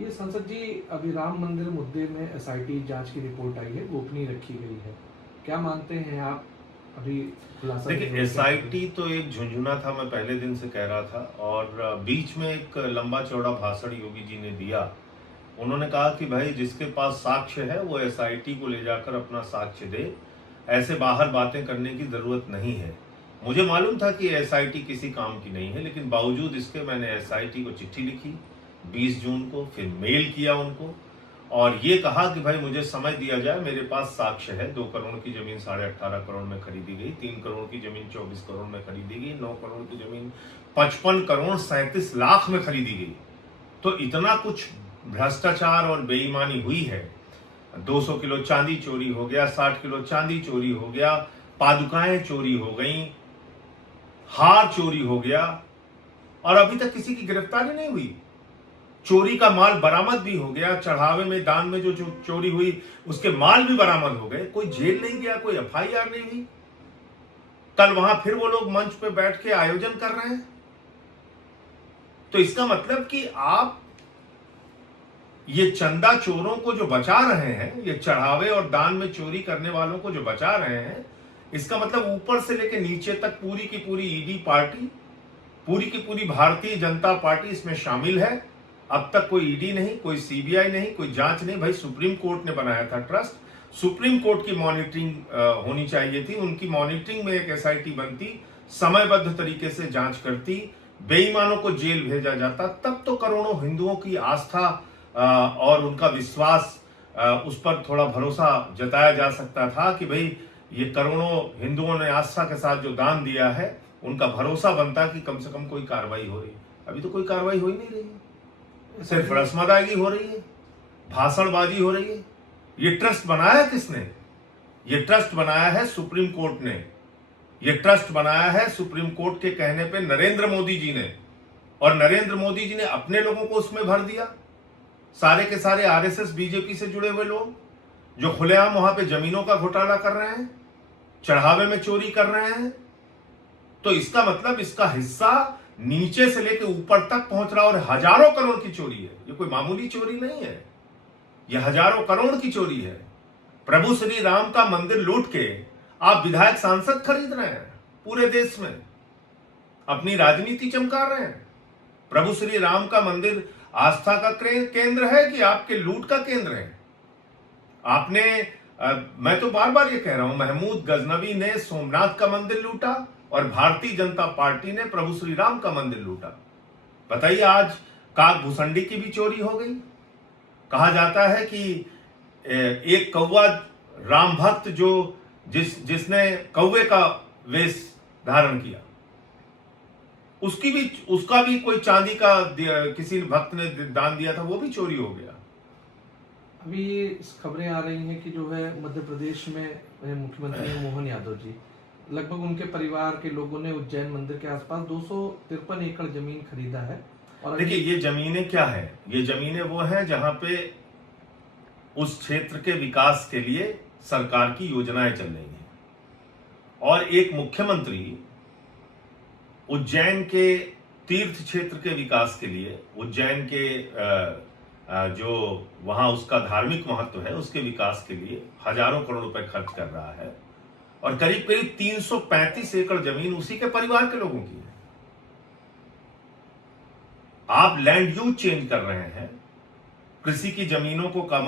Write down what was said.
ये संसद जी, अभी राम मंदिर मुद्दे में एसआईटी जांच की रिपोर्ट आई है, गोपनीय रखी गई है। क्या मानते हैं आप? अभी खुलासा देखिए, करने में क्या करेंगे? एसआईटी तो एक झुंझुना था, मैं पहले दिन से कह रहा था। और बीच में एक लंबा चौड़ा भाषण योगी जी ने दिया। उन्होंने कहा कि भाई जिसके पास साक्ष्य है वो एसआईटी को ले जाकर अपना साक्ष्य दे, ऐसे बाहर बातें करने की जरूरत नहीं है। मुझे मालूम था कि एसआईटी किसी काम की नहीं है, लेकिन बावजूद इसके मैंने एसआईटी को चिट्ठी लिखी 20 जून को, फिर मेल किया उनको और ये कहा कि भाई मुझे समय दिया जाए, मेरे पास साक्ष्य है। 2 करोड़ की जमीन 18.5 करोड़ में खरीदी गई, 3 करोड़ की जमीन 24 करोड़ में खरीदी गई, 9 करोड़ की जमीन 55 करोड़ 37 लाख में खरीदी गई। तो इतना कुछ भ्रष्टाचार और बेईमानी हुई है। 200 किलो चांदी चोरी हो गया, 60 किलो चांदी चोरी हो गया, पादुकाएं चोरी हो गई, हार चोरी हो गया और अभी तक किसी की गिरफ्तारी नहीं हुई। चोरी का माल बरामद भी हो गया, चढ़ावे में दान में जो चोरी हुई उसके माल भी बरामद हो गए। कोई जेल नहीं गया, कोई एफआईआर नहीं हुई। कल वहां फिर वो लोग मंच पे बैठ के आयोजन कर रहे हैं। तो इसका मतलब कि आप ये चंदा चोरों को जो बचा रहे हैं, ये चढ़ावे और दान में चोरी करने वालों को जो बचा रहे हैं, इसका मतलब ऊपर से लेकर नीचे तक पूरी की पूरी ईडी पार्टी, पूरी की पूरी भारतीय जनता पार्टी इसमें शामिल है। अब तक कोई ईडी नहीं, कोई सीबीआई नहीं, कोई जांच नहीं। भाई सुप्रीम कोर्ट ने बनाया था ट्रस्ट, सुप्रीम कोर्ट की मॉनिटरिंग होनी चाहिए थी। उनकी मॉनिटरिंग में एक एसआईटी बनती, समयबद्ध तरीके से जांच करती, बेईमानों को जेल भेजा जाता, तब तो करोड़ों हिंदुओं की आस्था और उनका विश्वास, उस पर थोड़ा भरोसा जताया जा सकता था कि भाई ये करोड़ों हिंदुओं ने आस्था के साथ जो दान दिया है, उनका भरोसा बनता कि कम से कम कोई कार्रवाई हो रही है। अभी तो कोई कार्रवाई हो ही नहीं रही है, सिर्फ रस्म अदायगी हो रही है, भाषणबाजी हो रही है। ये ट्रस्ट बनाया किसने? ये ट्रस्ट बनाया है सुप्रीम कोर्ट ने। ये ट्रस्ट बनाया है सुप्रीम कोर्ट के कहने पे नरेंद्र मोदी जी ने, और नरेंद्र मोदी जी ने अपने लोगों को उसमें भर दिया। सारे के सारे आरएसएस बीजेपी से जुड़े हुए लोग जो खुलेआम वहां पे जमीनों का घोटाला कर रहे हैं, चढ़ावे में चोरी कर रहे हैं। तो इसका मतलब इसका हिस्सा नीचे से लेकर ऊपर तक पहुंच रहा और हजारों करोड़ की चोरी है। ये कोई मामूली चोरी नहीं है, ये हजारों करोड़ की चोरी है। प्रभु श्री राम का मंदिर लूट के आप विधायक सांसद खरीद रहे हैं, पूरे देश में अपनी राजनीति चमका रहे हैं। प्रभु श्री राम का मंदिर आस्था का केंद्र है कि आपके लूट का केंद्र है? आपने मैं तो बार बार ये कह रहा हूं, महमूद गजनवी ने सोमनाथ का मंदिर लूटा और भारतीय जनता पार्टी ने प्रभु श्री राम का मंदिर लूटा। बताइए, आज काग भूसंडी की भी चोरी हो गई। कहा जाता है कि एक कौवा राम भक्त जिसने कौवे का वेश धारण किया, उसका भी कोई चांदी का किसी भक्त ने दान दिया था, वो भी चोरी हो गया। अभी खबरें आ रही हैं कि जो है मध्य प्रदेश में मुख्यमंत्री मोहन यादव जी, लगभग उनके परिवार के लोगों ने उज्जैन मंदिर के आसपास 253 एकड़ जमीन खरीदा है। और देखिए, ये जमीनें क्या है? ये जमीनें वो हैं जहां पे उस क्षेत्र के विकास के लिए सरकार की योजनाएं चल रही हैं। और एक मुख्यमंत्री उज्जैन के तीर्थ क्षेत्र के विकास के लिए, उज्जैन के जो वहां उसका धार्मिक महत्व है उसके विकास के लिए हजारों करोड़ रुपए खर्च कर रहा है। और करीब करीब 335 एकड़ जमीन उसी के परिवार के लोगों की है। आप लैंड यूज चेंज कर रहे हैं, कृषि की जमीनों को कम